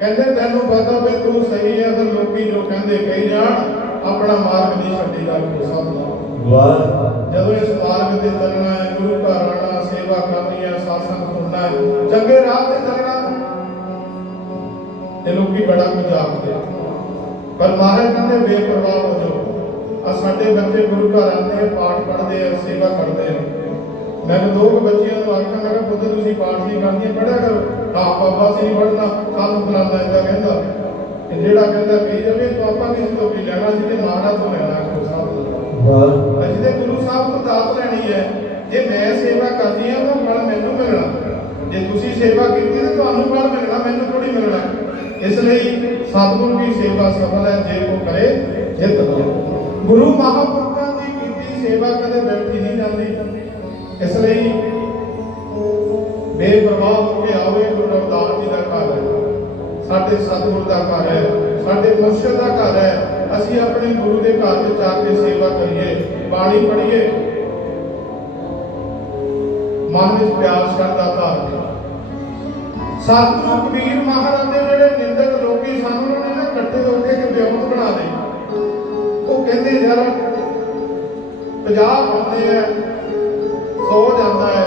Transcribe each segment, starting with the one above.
ਤੈਨੂੰ ਪਤਾ ਵੀ ਤੂੰ ਸਹੀ ਹੈ ਤਾਂ ਲੋਕੀ ਜੋ ਕਹਿੰਦੇ ਕਹੀ ਜਾਣ ਆਪਣਾ ਮਾਰਗ ਨਹੀਂ ਛੱਡੀ ਦਾ ਕੋ ਸਭ ਦਾ। ਵਾਹ। ਜਦੋਂ ਇਸ ਮਾਰਗ ਤੇ ਚੱਲਣਾ ਹੈ ਗੁਰੂ ਘਰ ਆਉਣਾ ਸੇਵਾ ਕਰਨੀ ਹੈ ਸਾਸੰਗ ਸੁਣਨਾ ਹੈ ਚੰਗੇ ਰਾਹ ਤੇ ਚੱਲਣਾ। ਤੇ ਲੋਕੀ ਬੜਾ ਆ। ਪਰ ਮਹਾਰਾਜ ਕਹਿੰਦੇ ਬੇਪਰਵਾਹ ਹੋ ਜਾਓ। ਆ ਸਾਡੇ ਬੱਚੇ ਗੁਰੂ ਘਰ ਆਉਂਦੇ ਆ ਪਾਠ ਪੜ੍ਹਦੇ ਆ ਸੇਵਾ ਕਰਦੇ ਆ। ਮੈਂ ਦੋ ਕੁ ਬੱਚਿਆਂ ਨੂੰ ਆਖਾਂ ਮੈਂ ਕਿਹਾ ਪੁੱਤ ਤੁਸੀਂ ਪਾਠ ਨਹੀਂ ਕਰਦੀਆਂ ਪੜਿਆ ਕਰੋ। ਹਾਂ ਬਾਬਾ ਸੀ ਨਹੀਂ ਪੜਨਾ ਸਾਨੂੰ ਫਲਾਣਾ ਏਦਾਂ ਕਹਿੰਦਾ। ਤੇ ਜਿਹੜਾ ਕਹਿੰਦਾ ਕਹੀ ਜਾਵੇ ਤਾਂ ਆਪਾਂ ਕਿਸੇ ਤੋਂ ਵੀ ਲੈਣਾ ਜਿਹਦੇ ਮਹਾਰਾਜ ਤੋਂ ਲੈਣਾ ਗੁਰੂ ਸਾਹਿਬ ਵਾਹ। ਜਿਹਦੇ ਗੁਰੂ ਸਾਹਿਬ ਤੋਂ ਦਾਤ ਲੈਣੀ ਹੈ। ਜੇ ਮੈਂ ਸੇਵਾ ਕਰਦੀ ਹਾਂ ਤਾਂ ਫਲ ਮੈਨੂੰ ਮਿਲਣਾ। ਜੇ ਤੁਸੀਂ ਸੇਵਾ ਕੀਤੀ ਤਾਂ ਤੁਹਾਨੂੰ ਫਲ ਮਿਲਣਾ ਮੈਨੂੰ ਥੋੜੀ ਮਿਲਣਾ। ਇਸ ਲਈ ਸਤਿਗੁਰ ਦੀ ਸੇਵਾ ਸਫਲ ਹੈ ਜੇ ਕੋ ਕਰੇ ਜਿੱਤ ਗੁਰੂ ਮਹਾਪੁਰਖਾਂ ਦੀ ਕੀਤੀ ਸੇਵਾ ਕਦੇ ਬੈਠੀ ਨਹੀਂ ਜਾਂਦੀ। ਇਸ ਲਈ ਬੇਪਰਵਾਹ ਹੋ ਕੇ ਆਵੇ ਗੁਰੂ ਰਵਿਦਾਸ ਜੀ ਦਾ ਘਰ ਹੈ। ਸਾਡੇ ਸਤਿਗੁਰ ਦਾ ਘਰ ਹੈ, ਸਾਡੇ ਮੁਰਸ਼ਿਦ ਦਾ ਘਰ ਹੈ। ਅਸੀਂ ਆਪਣੇ ਗੁਰੂ ਦੇ ਘਰ ਵਿੱਚ ਆ ਕੇ ਸੇਵਾ ਕਰੀਏ, ਬਾਣੀ ਪੜ੍ਹੀਏ। ਮਨ ਵਿੱਚ ਪਿਆਰ, ਸ਼ਰਧਾ ਧਾਰੀਏ ਸਤਿਗੁਰੂ ਕਬੀਰ ਮਹਾਰਾਜ ਦੇ ਜਿਹੜੇ ਨਿੰਦਕ ਲੋਕੀ ਸਨ, ਉਹਨਾਂ ਨੇ ਇਕੱਠੇ ਹੋ ਕੇ ਇੱਕ ਵਿਉਂਤ ਬਣਾ ਲਈ ਉਹ ਕਹਿੰਦੇ, ਯਾਰ 50 ਹੁੰਦੇ ਆ ਸੋ ਜਾਂਦਾ ਹੈ।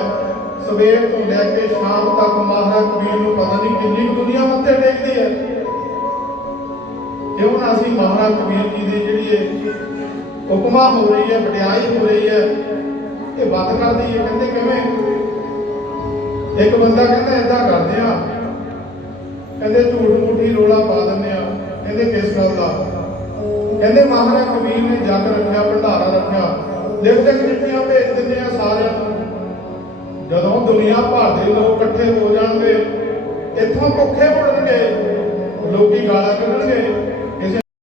ਸਵੇਰ ਤੋਂ ਲੈ ਕੇ ਸ਼ਾਮ ਤੱਕ ਮਹਾਰਾਜ ਕਬੀਰ ਨੂੰ ਪਤਾ ਨਹੀਂ ਕਿੰਨੀ ਦੁਨੀਆ ਮੱਥੇ ਟੇਕਦੀ ਹੈ। ਕਿਉਂ ਨਾ ਅਸੀਂ ਮਹਾਰਾਜ ਕਬੀਰ ਜੀ ਦੀ ਜਿਹੜੀ ਇਹ ਉਪਮਾ ਹੋ ਰਹੀ ਹੈ, ਵਡਿਆਈ ਹੋ ਰਹੀ ਹੈ, ਇਹ ਬੰਦ ਕਰ ਦਈਏ ਕਹਿੰਦੇ ਕਿਵੇਂ? ਇੱਕ ਬੰਦਾ ਕਹਿੰਦਾ ਏਦਾਂ ਕਰਦੇ ਆ ਕਹਿੰਦੇ ਝੂਠ ਮੂਠੀ ਰੋਲਾ ਪਾ ਦਿੰਦੇ ਆ ਕਹਿੰਦੇ ਕਿਸ ਗੱਲ ਦਾ? ਕਹਿੰਦੇ ਮਹਾਰਾਜ ਕਬੀਰ ਨੇ ਜੱਗ ਰੱਖਿਆ, ਭੰਡਾਰਾ ਰੱਖਿਆ। ਲਿਖ ਲਿਖ ਚਿੱਠੀਆਂ ਭੇਜ ਦਿੰਦੇ ਆ ਸਾਰਿਆਂ ਨੂੰ। ਜਦੋਂ ਦੁਨੀਆ ਭਰ ਦੇ ਲੋਕ ਇਕੱਠੇ ਹੋ ਜਾਣਗੇ, ਇੱਥੋਂ ਭੁੱਖੇ ਮੁੜਨਗੇ, ਲੋਕੀ ਗਾਲਾਂ ਕੱਢਣਗੇ।